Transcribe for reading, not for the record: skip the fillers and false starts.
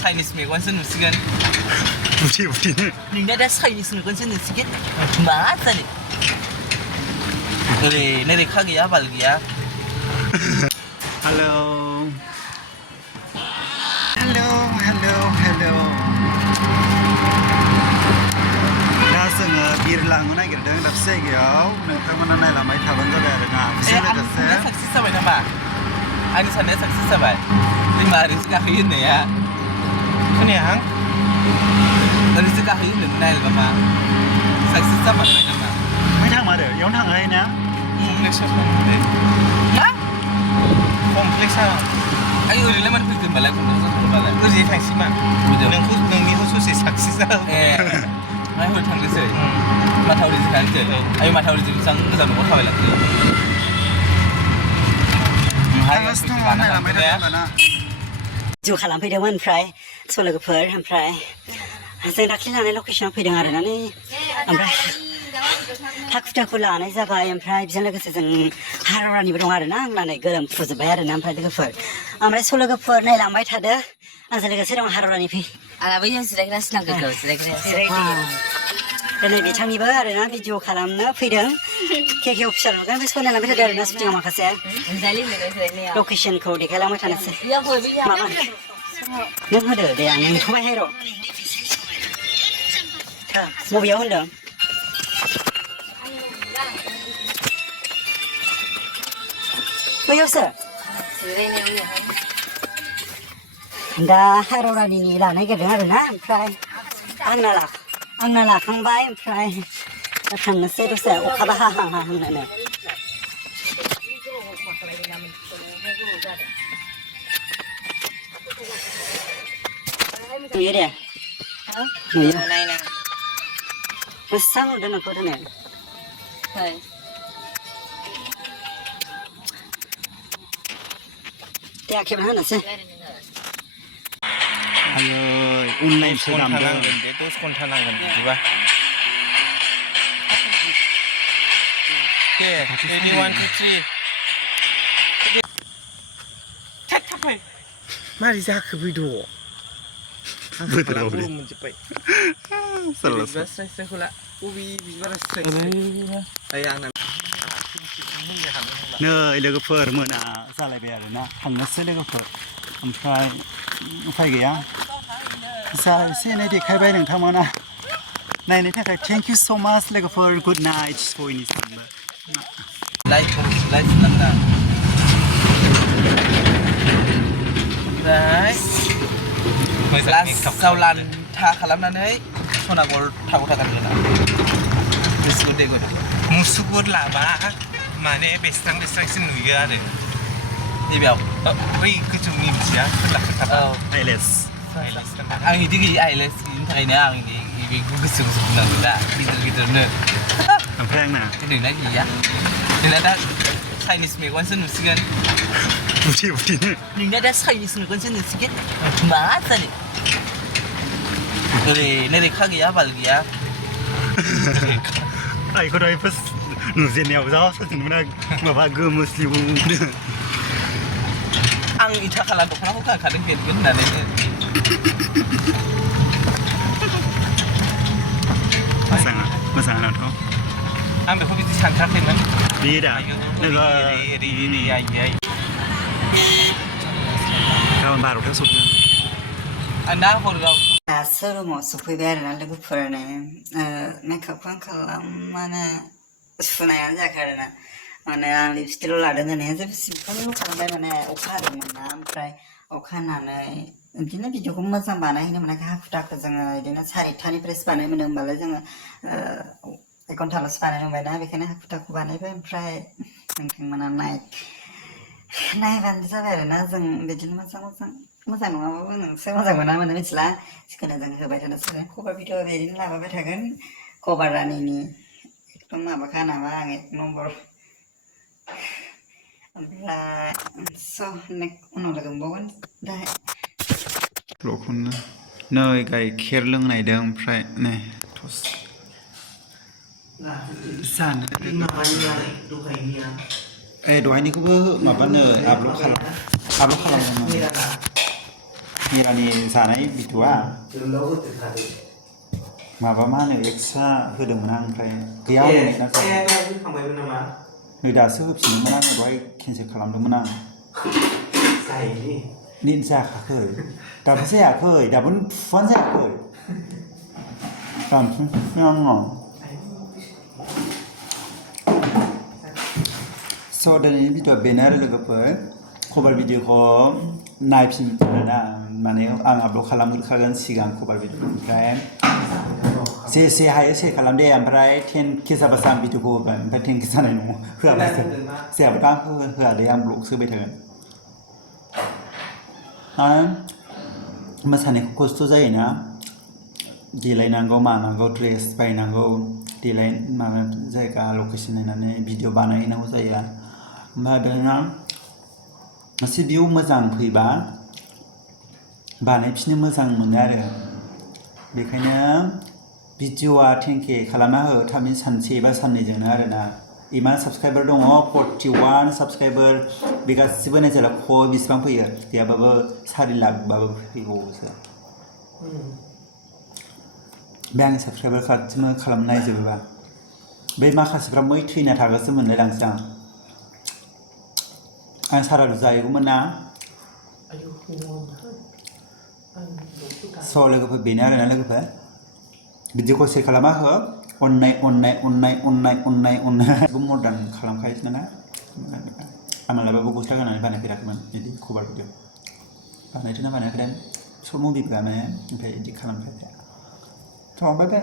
Chinese megwansun nusigan. Buti. Ningna da Chinese megwansun nusigan. Masa ni. Nere khagi ya bal gya. Hello. दा जोङो बिरलांनो नागिरदों दाबसे जायगायाव नोंथांमोना नायलांबाय थाबानो जाबाय आरोना बिजों लोगोसे साक्सेस जाबाय नामा आंनि साननाया साक्सेस जाबाय दैमा ओरैसो गाखोयो होननाया खोनायाहां ओरैसो गाखोयो होनदों नायलाबा मा साक्सेस जामारबाय नामा मै थांमारो इयावनो थांहाय ना कमप्लेक्सआव थांमारो मा कमप्लेक्सआव आं ओरैलाय मानो फैगोन होनबालाय कमप्लेक्सआव थांबालाय ओरैजाय थांसै मा नोंनिखौ ससे साक्सेस जाबाय मा हरै थांनोसै माथावरिजों थांनोसै आय माथावरिजों बेसेबां गोजान न'आव थाबायलांसै जो खालामफैदोंमोन ओमफ्राय लोगोफोर ओमफ्राय जों दाख्लै लानाय लकेसनाव फैदों आरोना नै ओमफ्राय हाखु-दाखु लानाय जाबाय ओमफ्राय बेजों लोगोसे जों हारावरानिबो दं आरोना आं लानाय गोलोमफ्रुजोब्बाय आरोना ओमफ्राय लोगोफोर ओमफ्राय लोगोफोर नायलांबाय थादो आंजों लोगोसे दं हारावरानि फै आंहाबो इयाव जिरायग्रासो नांगौ जिरायग्रायासो दिनै बिथांनिबो आरोना भिडिअ खालामनो फैदों केके अफिसार ओमफ्राय नायलांबाय थादो आरोना सुटिंआव माखासे लकेसनखौ देखायलांबाय थानोसै माबा नों होदो दे आं नोंथ'बायहाय र' बबेयाव होनदों बैयावसो दा हारावरानिनि लानो नागिरदों आरोना ओमफ्राय आंना लाखांबाय ओमफ्राय थांनोसै दसे अखाबा हाहां होननानै नुयो दे नुयो नायना मोजां नुदों नोंखौ दिनै दे आखेबना होनोसै आयै अनलाइनसो दामदों दे 10 घन्टा नांगोन बिदिबा दे 1 2 3 थाथाफै मारै जाखो बैद' बोथोराव मोनजोब्बाय स्राय-स्रायखौला बबे बिबारा स्राय-स्राय आय आंना नै लोगोफोर मोना जालायबाय आरोना थांनोसै लोगोफोर ओमफ्राय उफाय गैया जा एसे एनै देखायबाय नोंथांमोना नायनो थाखाय थेंक इउ स' माच लोगोफोर गुड नाइट बयनिसिमबो लाइक खालामना ओमफ्राय मोजां लान्था खालामनानै सनागर थागौ गानगोन गोसोखौ देगोन मुसुगुर लाबा माने बेस्रां-बेस्रांसो नुयो आरो नैबेयाव बै गोजौनि बिदिया खोथा आइलेस आं बिदि गैया आइलेस बिनि थाखायनो आं बेखौ गोसो बुंनांगौ दा गिदिर-गिदिरनो ओमफ्राय आंना नोंना गैया नोंना दा चाइनिस मेगनसो नुसिगोन बुति नोंना दा चाइनिस मेगनसो नुसिगोन मा जानो नोरै खा गैया बाल गैया आइखौ दहाय फार्स्ट नुजेननायाव जा सानदोंमोन आं माबा गोमोस्लिउ आं इथा खाला दख'नाखौ गानखादों हेनगोन होननानैनो मोजाङानोथ' आं बेखौ बिदि सानखायाखैमोन बे दा नोङो गाबोन 12:00 सफैगोन आं दा हरगाव दासो रुमाव सफैबाय आरोना लोगोफोरानो मेकआपखौ आं खालामनानै सुनायानो जायाखै आरोना माने आं लिपस्टिकल' लादों होननाया जेबो सिम्पोल खालामबाय माने अखा हादोंमोन ना ओमफ्राय अखा हानानै बिदिनो भिडिअखौ मोजां बानायहैनो मोनाखै हाखु-दाखु जोङो बिदिनो 4:30निफ्रायसो बानायनो मोनो होमबालाय जोङो 1 घन्टाल'सो बानायनो मोनबाय ना बेखायनो हाखु-दाखु बानायबाय ओमफ्राय नोंथांमोना नायबानो जाबाय आरोना जों बिदिनो मोजां नङाबाबो नोंसो मोजां मोना मोनो मिथिला जिखुनु जों होबाय थानोसै कभार भिडिअ बिदिनो लाबोबाय थागोन कभार रानिनि एकदम माबाखा नामा आं 1 नम्बर ओमफ्राय उनाव लोगो मोनबावगोन दाहाय ब्लगखौनो नै गाइखेर लोंनायदों ओमफ्राय नै जानो दहायनिखौबो माबानो आपल'ड खालामदोंमोन मिरानि जानाय भिडिअआ जोंनाव होथोखादो माबा मा होनो एक्सट्रा होदोंमोन आं ओमफ्राय गैया होननाय ना होखांबायमोन नामा नै दासो होफिनदोंमोन आं दहाय केन्सेल खालामदोंमोन आं जायोनि निट जायाखै दाबो जायाखै दाबो फुवानो जायाखै दानफिनसै आङो स' दिनैनि भिडिअआ बेनो आरो लोगोफोर कभार भिडिअखौ नायफिनदो आरोना माने आं आपल'ड खालामग्रोखागोन सिगां कभार भिडिअ ओमफ्राय जेसे हायो से खालाम दे ओमफ्राय 10K जाबासो आं भिडिअखौ होगोन ओमफ्राय 10K जानाय नङा होआबासो जायाबाथ' आं होआ दे आं ब्लगसो होबाय थागोन मोसानायखौ खस्थ' जायोना देलायनांगौ मानांगौ ड्रेस बायनांगौ देलाय माबा जायगा लकेसन नायनानै भिडिअ बानायनांगौ जायो ओमफ्राय दाना मोनसे भिउ मोजां फैबा बानायफिननो मोजां मोनो आरो बेखायनो भिडिअआ 10K खालामना हो थाबैनो सानसे एबा साननैजोंनो आरोना इमान साबस्क्राइबार दङ 41 साबस्क्राइबार बे गासिबो नायजाला बेसेबां फैयो गैयाबाबो 4 लाखबाबो फैबावोसो बे आंनि साबस्क्राइबार गासिबो खालामनाय जोबोबा बे माखासेफ्रा मै थैना थागोसो मोनलायलांसै आं सारादु जाहैगौमोन ना स' लोगोफोर बेनो आरोना लोगोफोर भिडिअखौ सेयार खालामना हो अननाय मदार्न खालामखायोसै ना आं मालाबाबो गस्ला गाननानै बानायफेराखैमोन बिदि कभार भिडिअ बानायदोंना बानायाखै सर्ट मुभिबो बानाया ओमफ्राय बिदि खालामफेराखै थ' बाय बाय